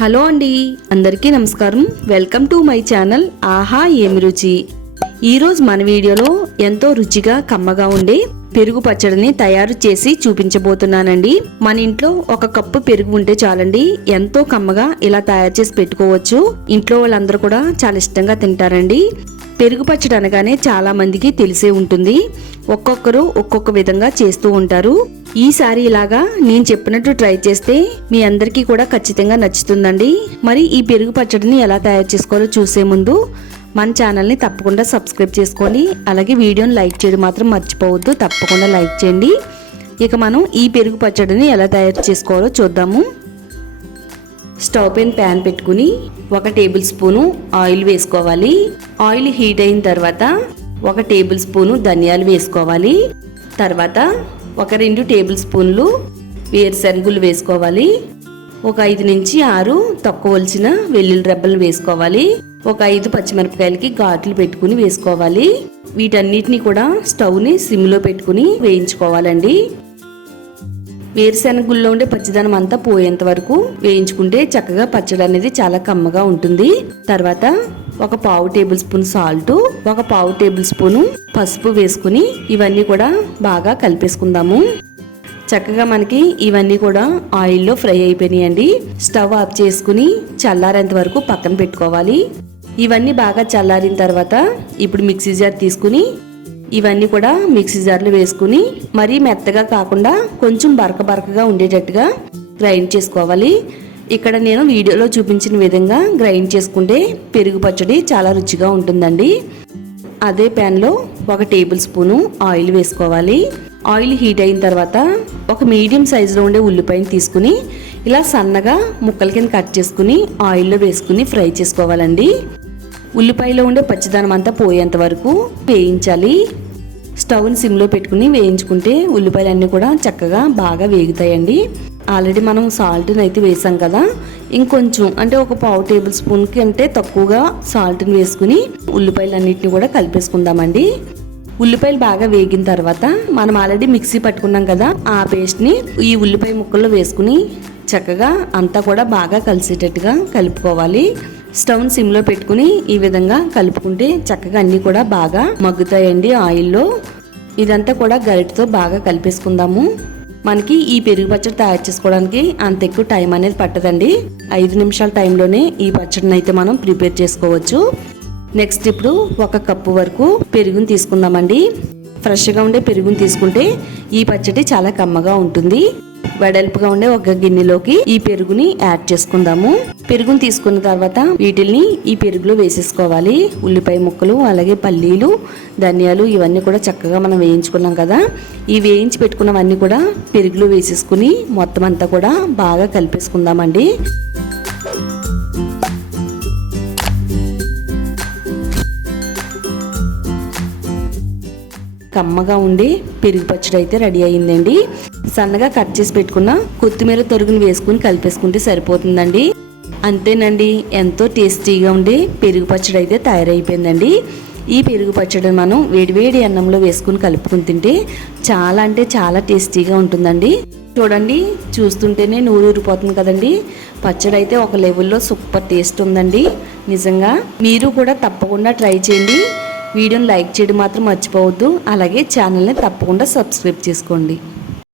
Hello అండి అందరికీ నమస్కారం. వెల్కమ్ టు మై ఛానల్ ఆహా ఏమి రుచి. ఈరోజు మన వీడియోలో ఎంతో రుచిగా కమ్మగా ఉండే పెరుగు పచ్చడిని తయారు చేసి చూపించబోతున్నానండి. మన ఇంట్లో ఒక కప్పు పెరుగు ఉంటే చాలండి ఎంతో కమ్మగా ఇలా తయారు చేసి పెట్టుకోవచ్చు. ఇంట్లో వాళ్ళందరూ కూడా చాలా ఇష్టంగా తింటారండి. పెరుగు పచ్చడి అనగానే చాలా మందికి తెలిసే ఉంటుంది. ఒక్కొక్కరు ఒక్కొక్క విధంగా చేస్తూ ఉంటారు. ఈసారి ఇలాగా నేను చెప్పినట్టు ట్రై చేస్తే మీ అందరికీ కూడా ఖచ్చితంగా నచ్చుతుందండి. మరి ఈ పెరుగు పచ్చడిని ఎలా తయారు చేసుకోవాలో చూసే ముందు మన ఛానల్ని తప్పకుండా సబ్స్క్రైబ్ చేసుకోండి. అలాగే వీడియోని లైక్ చేయడం మాత్రం మర్చిపోవద్దు. తప్పకుండా లైక్ చేయండి. ఇక మనం ఈ పెరుగు పచ్చడిని ఎలా తయారు చేసుకోవాలో చూద్దాము. స్టవ్ పైన ప్యాన్ పెట్టుకుని ఒక టేబుల్ స్పూను ఆయిల్ వేసుకోవాలి. ఆయిల్ హీట్ అయిన తర్వాత ఒక టేబుల్ స్పూను ధనియాలు వేసుకోవాలి. తర్వాత ఒక రెండు టేబుల్ స్పూన్లు వేరుశనగులు వేసుకోవాలి. ఒక ఐదు నుంచి ఆరు తక్కువ వెల్లుల్లి రెబ్బలు వేసుకోవాలి. ఒక ఐదు పచ్చిమిరపకాయలకి ఘాట్లు పెట్టుకుని వేసుకోవాలి. వీటన్నిటిని కూడా స్టవ్ని సిమ్లో పెట్టుకుని వేయించుకోవాలండి. వేరుశెనగుల్లో ఉండే పచ్చదనం అంతా పోయేంత వరకు వేయించుకుంటే చక్కగా పచ్చడి అనేది చాలా కమ్మగా ఉంటుంది. తర్వాత ఒక పావు టేబుల్ స్పూన్ సాల్ట్ ఒక పావు టేబుల్ స్పూన్ పసుపు వేసుకుని ఇవన్నీ కూడా బాగా కలిపేసుకుందాము. చక్కగా మనకి ఇవన్నీ కూడా ఆయిల్లో ఫ్రై అయిపోయినాయండి. స్టవ్ ఆఫ్ చేసుకుని చల్లారేంత వరకు పక్కన పెట్టుకోవాలి. ఇవన్నీ బాగా చల్లారిన తర్వాత ఇప్పుడు మిక్సీ జార్ తీసుకుని ఇవన్నీ కూడా మిక్సీ జార్లో వేసుకుని మరీ మెత్తగా కాకుండా కొంచెం బరక బరకగా ఉండేటట్టుగా గ్రైండ్ చేసుకోవాలి. ఇక్కడ నేను వీడియోలో చూపించిన విధంగా గ్రైండ్ చేసుకుంటే పెరుగు పచ్చడి చాలా రుచిగా ఉంటుందండి. అదే ప్యాన్లో ఒక టేబుల్ స్పూను ఆయిల్ వేసుకోవాలి. ఆయిల్ హీట్ అయిన తర్వాత ఒక మీడియం సైజులో ఉండే ఉల్లిపాయని తీసుకుని ఇలా సన్నగా ముక్కల కింద కట్ చేసుకుని ఆయిల్లో వేసుకుని ఫ్రై చేసుకోవాలండి. ఉల్లిపాయలో ఉండే పచ్చిదనం అంతా పోయేంత వరకు వేయించాలి. స్టవ్ని సిమ్లో పెట్టుకుని వేయించుకుంటే ఉల్లిపాయలు అన్నీ కూడా చక్కగా బాగా వేగుతాయండి. ఆల్రెడీ మనం సాల్ట్ని అయితే వేసాం కదా. ఇంకొంచెం అంటే ఒక పావు టేబుల్ స్పూన్కి అంటే తక్కువగా సాల్ట్ని వేసుకుని ఉల్లిపాయలన్నిటిని కూడా కలిపేసుకుందామండి. ఉల్లిపాయలు బాగా వేగిన తర్వాత మనం ఆల్రెడీ మిక్సీ పట్టుకున్నాం కదా ఆ పేస్ట్ని ఈ ఉల్లిపాయ ముక్కల్లో వేసుకుని చక్కగా అంతా కూడా బాగా కలిసేటట్టుగా కలుపుకోవాలి. స్టవ్ సిమ్లో పెట్టుకుని ఈ విధంగా కలుపుకుంటే చక్కగా అన్నీ కూడా బాగా మగ్గుతాయండి ఆయిల్లో. ఇదంతా కూడా గరిటతో బాగా కలిపేసుకుందాము. మనకి ఈ పెరుగు పచ్చడి తయారు చేసుకోవడానికి అంత ఎక్కువ టైం అనేది పట్టదండి. ఐదు నిమిషాల టైంలోనే ఈ పచ్చడిని అయితే మనం ప్రిపేర్ చేసుకోవచ్చు. నెక్స్ట్ ఇప్పుడు ఒక కప్పు వరకు పెరుగుని తీసుకుందామండి. ఫ్రెష్గా ఉండే పెరుగుని తీసుకుంటే ఈ పచ్చడి చాలా కమ్మగా ఉంటుంది. వెడల్పుగా ఉండే ఒక గిన్నెలోకి ఈ పెరుగుని యాడ్ చేసుకుందాము. పెరుగుని తీసుకున్న తర్వాత వీటిల్ని ఈ పెరుగులో వేసేసుకోవాలి. ఉల్లిపాయ ముక్కలు అలాగే పల్లీలు ధనియాలు ఇవన్నీ కూడా చక్కగా మనం వేయించుకున్నాం కదా. ఈ వేయించి పెట్టుకున్నవన్నీ కూడా పెరుగులో వేసేసుకుని మొత్తం అంతా కూడా బాగా కలిపేసుకుందామండి. కమ్మగా ఉండి పెరుగు పచ్చడి అయితే రెడీ అయ్యిందండి సన్నగా కట్ చేసి పెట్టుకున్న కొత్తిమీర తొరుగును వేసుకుని కలిపేసుకుంటే సరిపోతుందండి. అంతేనండి ఎంతో టేస్టీగా ఉండి పెరుగు పచ్చడి అయితే తయారైపోయిందండి. ఈ పెరుగు పచ్చడిని మనం వేడివేడి అన్నంలో వేసుకుని కలుపుకుని తింటే చాలా అంటే చాలా టేస్టీగా ఉంటుందండి. చూడండి చూస్తుంటేనే నూరు ఊరిపోతుంది కదండి. పచ్చడి అయితే ఒక లెవెల్లో సూపర్ టేస్ట్ ఉందండి. నిజంగా మీరు కూడా తప్పకుండా ట్రై చేయండి. వీడియోని లైక్ చేయడం మాత్రం మర్చిపోవద్దు. అలాగే ఛానల్ని తప్పకుండా సబ్స్క్రైబ్ చేసుకోండి.